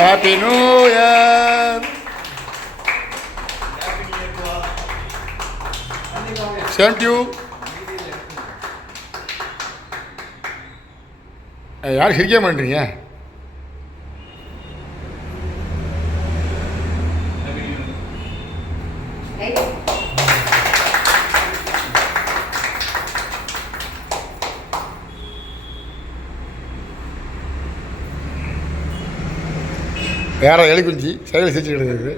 Happy new year. Same to you. யாரும் சிரிக்க மாட்டீங்க? வேற எலி குஞ்சு சைடில் சிரிச்சுக்கிட்டு இருக்குது.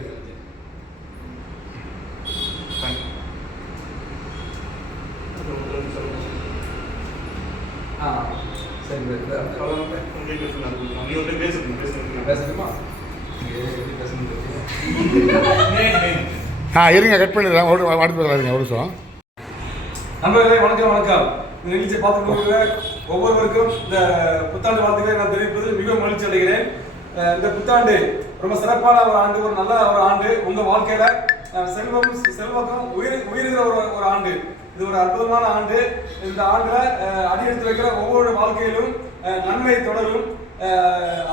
இருங்க கட் பண்ணிடுறேன். அடுத்து பேசுறாங்க ஒரு நிமிஷம். நண்பர்களே வணக்கம் வணக்கம். இந்த நிகழ்ச்சியை பார்த்துக்கொண்டு ஒவ்வொருவருக்கும் இந்த புத்தாண்டு வாழ்த்துக்களை நான் தெரிவிப்பதில் மிகவும் மகிழ்ச்சி அடைகிறேன். இந்த புத்தாண்டு ரொம்ப சிறப்பான ஒரு ஆண்டு, ஒரு நல்ல ஒரு ஆண்டு. உங்க வாழ்க்கையில செல்வக்கம் உயர்கிற ஒரு ஆண்டு. இது ஒரு அற்புதமான ஆண்டு. இந்த ஆண்டுல அடியெடுத்து வைக்கிற ஒவ்வொரு வாழ்க்கையிலும் நன்மை தொடரும்,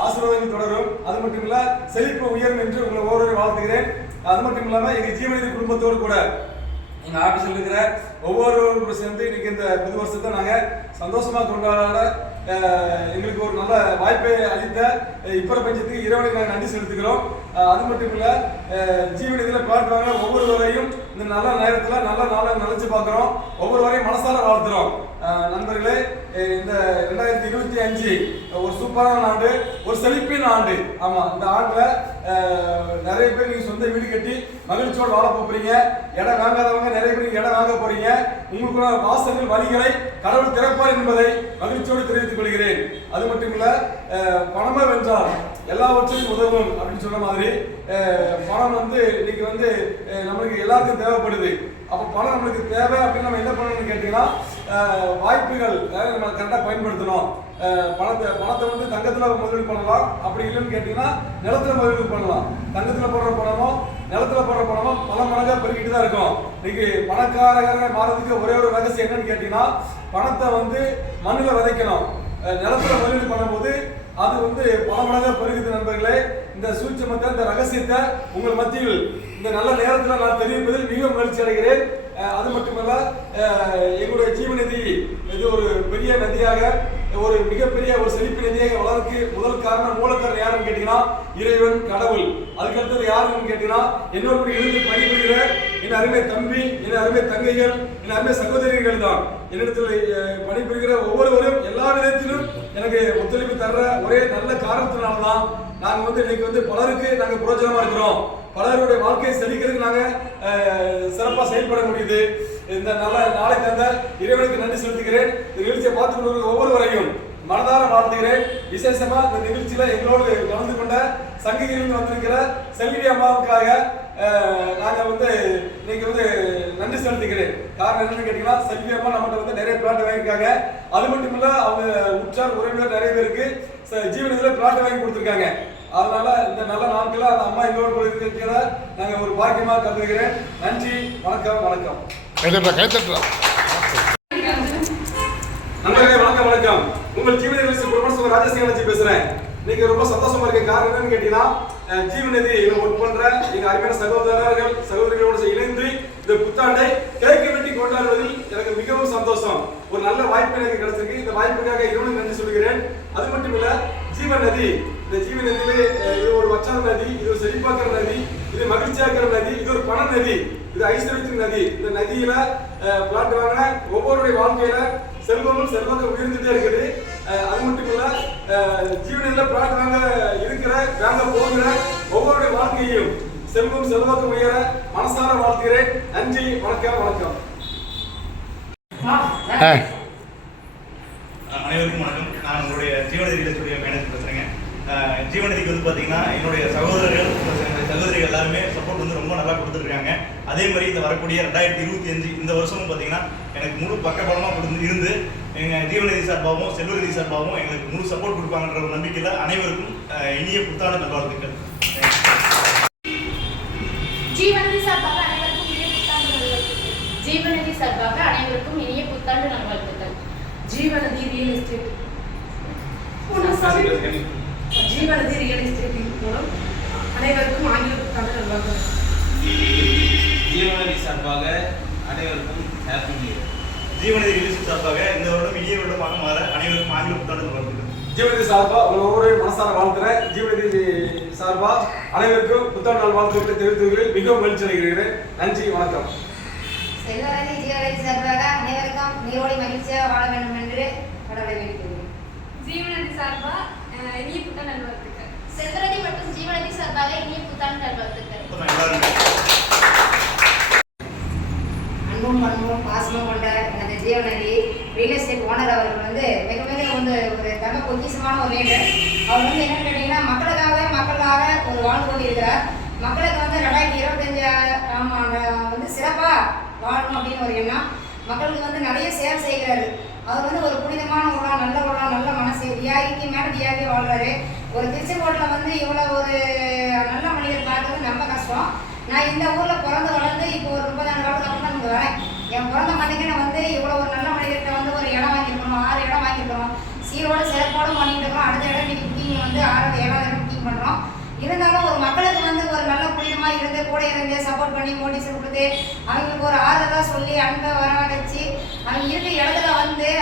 ஆசீர்வாதங்கள் தொடரும். அது மட்டும் இல்ல செழிப்பு உயரும் என்று உங்களை ஒவ்வொரு வாழ்த்துகிறேன். அது மட்டும் இல்லாம எங்க ஜீவநீதி குடும்பத்தோடு கூட எங்க ஆபீஸில் இருக்கிற ஒவ்வொருவரும் சேர்ந்து இன்னைக்கு இந்த புது வருஷத்தை நாங்க சந்தோஷமா கொண்டாட எங்களுக்கு ஒரு நல்ல வாய்ப்பை அளித்த இப்ப பஞ்சத்துக்கு இறைவனுக்கு நாங்கள் நன்றி செலுத்துகிறோம். அது மட்டும் இல்ல ஜீவனத்தில் பார்க்குறாங்க ஒவ்வொருவரையும் இந்த நல்ல நேரத்தில் நல்ல நாளை நினைச்சு பார்க்குறோம். ஒவ்வொருவரையும் மனசார வாழ்த்துறோம். நண்பர்களே, இந்த 2025 ஒரு சூப்பரான ஆண்டு, ஒரு செழிப்பின் ஆண்டு. ஆமா, இந்த ஆண்டுல நிறைய பேர் நீங்க சொந்த வீடு கட்டி மகிழ்ச்சியோடு வாழ போறீங்க. இடம் வாங்காதவங்க நிறைய பேர் இடம் வாங்க போறீங்க. உங்களுக்குள்ள வாசல்கள் வழிகளை கடவுள் திறப்பார் என்பதை மகிழ்ச்சியோடு தெரிவித்துக் கொள்கிறேன். அது மட்டும் இல்ல பணமே வென்றால் எல்லாவற்றையும் உதவும் அப்படின்னு சொன்ன மாதிரி பணம் இன்னைக்கு நம்மளுக்கு எல்லாருக்கும் தேவைப்படுது. அப்ப பணம் நம்மளுக்கு தேவை அப்படின்னு நம்ம என்ன பண்ணணும்னு கேட்டீங்கன்னா வாய்ப்புகள் நம்ம கரெக்டாக பயன்படுத்தணும். பணத்தை தங்கத்துல முதலீடு பண்ணலாம். அப்படி இல்லைன்னு கேட்டீங்கன்னா நிலத்துல முதலீடு பண்ணலாம். தங்கத்துல போடுற பணமோ நிலத்துல போடுற பணமோ பல மடங்கா பெருகிட்டு தான் இருக்கும். இன்னைக்கு பணக்காரங்க மாறதுக்கு ஒரே ஒரு ரகசியம் என்னன்னு கேட்டீங்கன்னா பணத்தை மண்ணில் விதைக்கணும். நிலத்துல முதலீடு பண்ணும்போது அது பல மடங்கா பெருகுது. நண்பர்களே, இந்த சூட்சமத்தை, இந்த ரகசியத்தை உங்கள் மத்தியில் இந்த நல்ல நேரத்தில் நான் தெரிவிப்பதில் மிகவும் மகிழ்ச்சி அடைகிறேன். அது மட்டுமல்ல, எங்களுடைய ஜீவநதி இது ஒரு பெரிய நதியாக, ஒரு மிகப்பெரிய ஒரு செழிப்பு நதியாக வளர்க்கு முதல் காரணம், மூலக்காரர் யாருன்னு கேட்டீங்கன்னா இறைவன், கடவுள். அதுக்கடுத்தது யாருன்னு கேட்டீங்கன்னா என்னோட இருந்து பணிபுரிகிற என் அருமை தம்பி, என் அருமை தங்கைகள், என் அருமை சகோதரிகள் தான். என்னிடத்தில் பணிபுரிகிற ஒவ்வொருவரும் எல்லா விதத்திலும் எனக்கு ஒத்துழைப்பு தர்ற ஒரே நல்ல காரணத்தினால்தான் நாங்கள் இன்னைக்கு பலருக்கு நாங்கள் புரோஜனமா இருக்கிறோம். பலருடைய வாழ்க்கையை செழிக்கிறதுக்கு நாங்க சிறப்பா செயல்பட முடியுது. இந்த நல்ல நாளை தந்த இறைவனுக்கு நன்றி செலுத்துகிறேன். இந்த நிகழ்ச்சியை பார்த்து கொண்டு ஒவ்வொருவரையும் மனதார வாழ்த்துகிறேன். விசேஷமா இந்த நிகழ்ச்சியில எங்களோடு கலந்து கொண்ட சங்ககிரியில் வந்திருக்கிற செல்வி அம்மாவுக்காக நாங்க இன்னைக்கு நன்றி செலுத்துகிறேன். காரணம் என்னன்னு கேட்டீங்கன்னா செல்வி அம்மா நம்மகிட்ட நிறைய பிளாட் வாங்கியிருக்காங்க. அது மட்டும் இல்ல அவங்க உற்றார் உறவினர் நிறைய பேருக்கு ஜீவனத்துல பிளாட் வாங்கி கொடுத்துருக்காங்க. அதனால இந்த நல்ல நாட்கள் அந்த அம்மா எங்களோடு இருக்கிற நாங்க ஒரு பாக்கியமா கருதுகிறேன். நன்றி, வணக்கம் வணக்கம். நண்பர்களே வணக்கம் வணக்கம். உங்கள் ஜீவநதி ப்ரொஃபசர் ராஜசேகரன் பேசுறேன். இன்னைக்கு ரொம்ப சந்தோஷமா இருக்க காரணம் என்னன்னு கேட்டீங்கன்னா ஜீவநதி ஒர்க் பண்ற எங்க அருமையான சகோதரிகளோடு இணைந்து இந்த புத்தாண்டை கேட்க வெட்டி கொண்டாடுவதில் எனக்கு மிகவும் சந்தோஷம். ஒரு நல்ல வாய்ப்பு எனக்கு கிடைச்சிருக்கு. இந்த வாய்ப்புக்காக இறைவனுக்கு நன்றி சொல்கிறேன். அது மட்டும் இல்ல ஜீவநதி, இந்த ஜீவநதியிலே இது ஒரு வற்றாத நதி, இது ஒரு செழிப்பாக்கிற நதி, இது மகிழ்ச்சியாக்கிற நதி, இது ஒரு பண நதி, இது ஐஸ்வர்யத்தின் நதி. இந்த நதியில பிளாட் வாங்கின ஒவ்வொருடைய வாழ்க்கையில செல்வமும் செல்வங்கள் உயர்ந்துட்டே இருக்குது. அது மட்டும் இல்ல ஜீவனில பிளாட் வாங்க போகிற ஒவ்வொருடைய வாழ்க்கையும் செல்வம் செல்வக்கம் உயர மனசார வாழ்த்துகிறேன். நன்றி, வணக்கம் வணக்கம். அனைவருக்கும் வணக்கம். நான் உங்களுடைய ஜீவநதி மேனேஜர் பேசுறேங்க. ஜீவநதிக்கு பார்த்தீங்கன்னா என்னுடைய சகோதரிகள் எல்லாருமே சப்போர்ட் ரொம்ப நல்லா கொடுத்துருக்காங்க. அதே மாதிரி இந்த வரக்கூடிய 2025 இந்த வருஷமும் பார்த்தீங்கன்னா எனக்கு முழு பக்கபலமாக இருந்து எங்கள் ஜீவநதி சார்பாகவும் செல்வநதி சார்பாகவும் எங்களுக்கு முழு சப்போர்ட் கொடுப்பாங்கன்ற ஒரு நம்பிக்கையில் அனைவருக்கும் இனிய புத்தாண்டு நல்வாழ்த்துக்கள். ஜீவநதி சார்பாக அனைவருக்கும் இனிய புத்தாண்டு நல்வாழ்த்துக்கள். ஜீவநதி சார்பாக அனைவருக்கும் இனிய புத்தாண்டு நல்வாழ்த்துக்கள். ஜீவநதி ரியல் எஸ்டேட் ஜீவநதி ரியல் எஸ்டேட்டின் மூலம் ஜீவநதி சார்பாக அனைவருக்கும் ஹாப்பி நியூ இயர். ஜீவநதி ரிலீஸ் சார்பாக இந்த வருடம் இனிய வருடமாக மாற அனைவருக்கும் ஆங்கில புத்தாண்டு வாழ்த்துக்கள். ஜீவநதி சார்பா உங்கள் ஒவ்வொரு மனசார வாழ்த்துறேன். ஜீவநதி சார்பா அனைவருக்கும் புத்தாண்டு நாள் வாழ்த்துக்களை தெரிவித்துள்ளேன். மிகவும் மகிழ்ச்சி அடைகிறேன். நன்றி, வணக்கம். செல்வநதி ஜீவநதி சார்பாக அனைவருக்கும் நீரோடி மகிழ்ச்சியாக வாழ வேண்டும் என்று கடவுளை வேண்டிக்கிறேன். ஜீவநதி சார்பா இனிய புத்தாண்டு நல்வாழ்த்துக்கள். செல்வநதி மற்றும் ஜீவநதி சார்பாக இனிய புத்தாண்டு நல்வாழ்த்துக்கள். அன்பும் பண்பும் பாசமும் கொண்ட எனது ஜீவநதி ரியல் எஸ்டேட் ஓனர் அவர்கள் மிக மிக ஒரு தங்க பொக்கிஷமான ஒரு லீடர். அவர் என்னன்னு கேட்டீங்கன்னா மக்களுக்காக ஒரு வாழ்ந்து கொண்டிருக்கிறார். மக்களுக்கு 2025 சிறப்பாக வாழணும் அப்படின்னு ஒரு எண்ணம். மக்களுக்கு நிறைய சேவை செய்கிறாரு. அவர் ஒரு புனிதமான உலகம், நல்ல மனசு, தியாகிக்கு மேலே தியாகி வாழ்றாரு. ஒரு திருச்செங்கோட்டில் இவ்வளோ ஒரு நல்ல மனிதர் பார்க்கறது ரொம்ப கஷ்டம். நான் இந்த ஊரில் பிறந்து வளர்ந்து இப்போ ஒரு 30 ஆண்டு காலத்துக்கு அப்புறம் தான் இங்கே வரேன். என் பிறந்த மண்ணுக்கு நான் இவ்வளோ ஒரு நல்ல மனிதர்கிட்ட ஒரு இடம் வாங்கியிருக்கணும், 6 இடம் வாங்கியிருக்கிறோம். சீரோடு சிறப்போடு பண்ணிட்டு இருக்கோம். அடுத்த இடம் இன்னைக்கு புக்கிங் 6 7 இடம் புக்கிங் பண்ணுறோம். இருந்தாலும் ஒரு மக்களுக்கு ஒரு நல்ல புனிதமாக இருந்து கூட இருந்து சப்போர்ட் பண்ணி மோட்டிவேஷன் கொடுத்து அவங்களுக்கு ஒரு ஆறுதலாக சொல்லி அன்பை வரவழைச்சி அவங்க இருக்கிற இடத்துல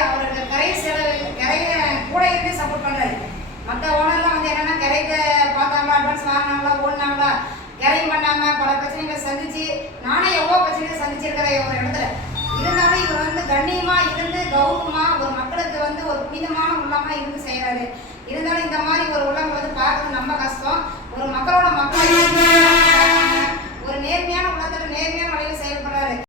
அவருக்கு கரையை கூட இருந்து சப்போர்ட் பண்ணுறாரு. மற்ற ஓனர்லாம் என்னென்னா கரையை பார்த்தாங்களா, அட்வான்ஸ் வாங்கினாங்களா, ஓடினாங்களா, கரையும் பண்ணாமல் பல பிரச்சனைகளை சந்திச்சு நானே எவ்வளோ பிரச்சனைகளை சந்திச்சிருக்கிறேன் ஒரு இடத்துல. இருந்தாலும் இவர் கண்ணியமாக இருந்து கௌரவமாக ஒரு மக்களுக்கு ஒரு புனிதமான உள்ளமாக இருந்து செய்கிறாரு. இருந்தாலும் இந்த மாதிரி ஒரு உள்ளவங்க பார்க்கறது ரொம்ப கஷ்டம். ஒரு மக்களோட மக்கள்